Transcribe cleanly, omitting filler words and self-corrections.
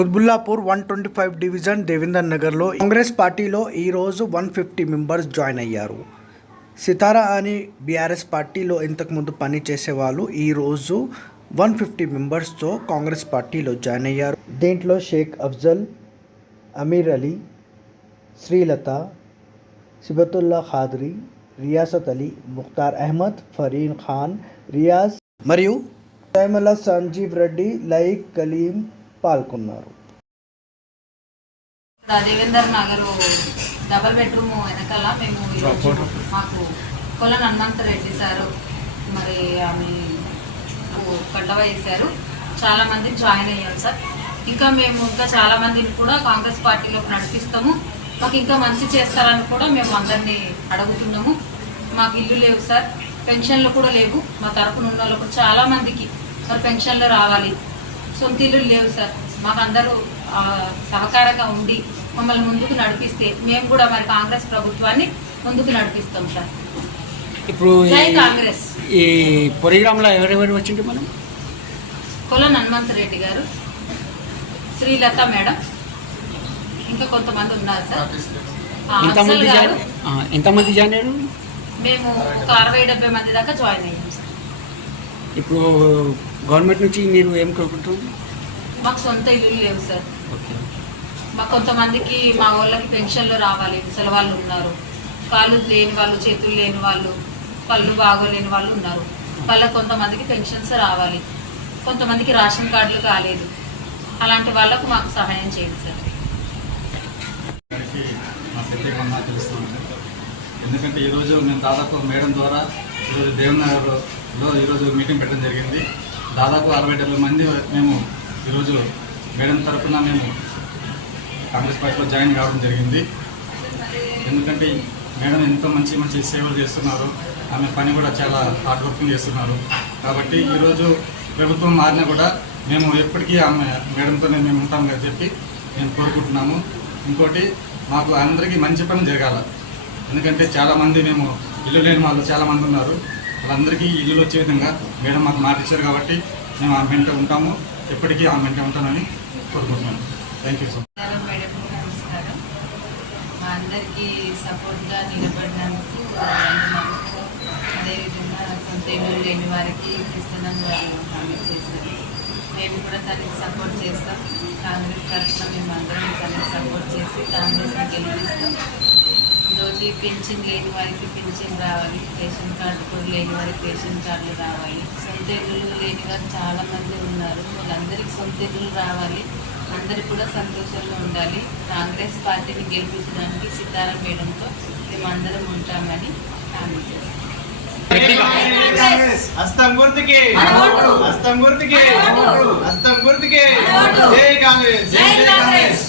Quthbullapur 125 division Devender నగర్లో కాంగ్రెస్ పార్టీలో ఈరోజు 150 మెంబర్స్ జాయిన్ అయ్యారు. సితారా అని బీఆర్ఎస్ పార్టీలో ఇంతకుముందు పనిచేసేవాళ్ళు ఈరోజు 150 మెంబర్స్తో కాంగ్రెస్ పార్టీలో జాయిన్ అయ్యారు. దీంట్లో షేక్ అఫ్జల్, అమీర్ అలీ, శ్రీలత, సిబతుల్లా ఖాద్రీ, రియాసత్ అలీ, ముఖ్తార్ అహ్మద్, ఫరీన్ ఖాన్, రియాజ్ మరియు జయమల సంజీవ్ రెడ్డి, లైక్ కలీం పాల్గొన్నారు. దేవేందర్ నగర్ డబల్ బెడ్రూమ్ వెనకాల మేము మాకు కొలన్ హనుమంత్ రెడ్డి సారు మరి ఆమె కండవ వేశారు. చాలా మంది జాయిన్ అయ్యారు సార్. ఇంకా మేము చాలా మందిని కూడా కాంగ్రెస్ పార్టీలోకి నడిపిస్తాము. మాకు ఇంకా మంచి చేస్తారని కూడా మేము అందరినీ అడుగుతున్నాము. మాకు ఇల్లు లేవు సార్, పెన్షన్లు కూడా లేవు. మా తరపున ఉన్న వాళ్ళు కూడా చాలా మందికి మరి పెన్షన్లు రావాలి, సొంత ఇల్లు లేవు సార్. మాకు అందరూ సహకారంగా ఉండి మమ్మల్ని ముందుకు నడిపిస్తే మేము కూడా మరి కాంగ్రెస్ ప్రభుత్వాన్ని ముందుకు నడిపిస్తాం సార్. ఇప్పుడు కాంగ్రెస్ ఈ ప్రోగ్రాంలో ఎవరెవరు వచ్చింది? మనం కొలన్ హనుమంత్ రెడ్డి గారు, శ్రీలత మేడం, ఇంకా కొంతమంది ఉన్నారు సార్. ఎంతమంది జాయిన్ అయ్యారు? మేము ఒక 60-70 మంది దాకా జాయిన్ అయ్యాం సార్. ఇప్పుడు గవర్నమెంట్ నుంచి మీరు ఏం కోరుకుంటున్నారు? మాకు సొంత ఇల్లు లేవు సార్. మాకు కొంతమందికి మా వాళ్ళకి పెన్షన్లు రావాలి. ముసలి వాళ్ళు ఉన్నారు, కాళ్ళు లేని వాళ్ళు, చేతులు లేని వాళ్ళు, పళ్ళు బాగోలేని వాళ్ళు ఉన్నారు. వాళ్ళకి కొంతమందికి పెన్షన్స్ రావాలి, కొంతమందికి రేషన్ కార్డులు కాలేదు. అలాంటి వాళ్ళకు మాకు సహాయం చేయండి సార్. ఎందుకంటే ఈరోజు మేము దాదాపు మేడం ద్వారా ఈరోజు దేవనగర్లో ఈరోజు మీటింగ్ పెట్టడం జరిగింది. దాదాపు 60-70 మంది మేము ఈరోజు మేడం తరఫున మేము కాంగ్రెస్ పార్టీలో జాయిన్ కావడం జరిగింది. ఎందుకంటే మేడం ఎంతో మంచి సేవలు చేస్తున్నారు. ఆమె పని కూడా చాలా హార్డ్ వర్కింగ్ చేస్తున్నారు. కాబట్టి ఈరోజు ప్రభుత్వం మారినా కూడా మేము ఎప్పటికీ ఆమె మేడంతోనే మేము ఉంటామని చెప్పి మేము కోరుకుంటున్నాము. ఇంకోటి, మాకు అందరికీ మంచి పని జరగాల. ఎందుకంటే చాలామంది మేము ఇల్లు లేని వాళ్ళు చాలామంది ఉన్నారు. వాళ్ళందరికీ ఇల్లులు వచ్చే విధంగా మేడం మాకు మాట ఇచ్చారు. కాబట్టి మేము ఆమె వెంట ఉంటాము, ఎప్పటికీ ఆమె వెంట ఉంటానని కోరుకుంటున్నాను. Thank you so much. Madam నమస్కారం. మా అందరికీ సపోర్ట్గా నిలబడినందుకు అదేవిధంగా సొంత ఇల్లు లేని వారికి ఇస్తానని వాళ్ళు హామీ చేశారు. మేము కూడా తనకి సపోర్ట్ చేస్తాం. కాంగ్రెస్ తరఫున మేము అందరం తనకి సపోర్ట్ చేసి కాంగ్రెస్ని గెలిపిస్తాం. ఈరోజు పెన్షన్ లేని వారికి పెన్షన్ రావాలి, రేషన్ కార్డు కూడా లేని వారికి రేషన్ కార్డులు రావాలి. సొంత ఇల్లు లేని వారు చాలామంది ఉన్నారు. వాళ్ళందరికీ సొంత ఇల్లు రావాలి. అందరికీ కూడా సంతోషంగా ఉండాలి. కాంగ్రెస్ పార్టీని గెలిపించడానికి సితారా మేడంతో మేము అందరం ఉంటామని హామీ చేస్తాం. హస్తం గుర్తుకి, హస్తం గుర్తుకి, హస్తం గుర్తుకి. జై కాంగ్రెస్.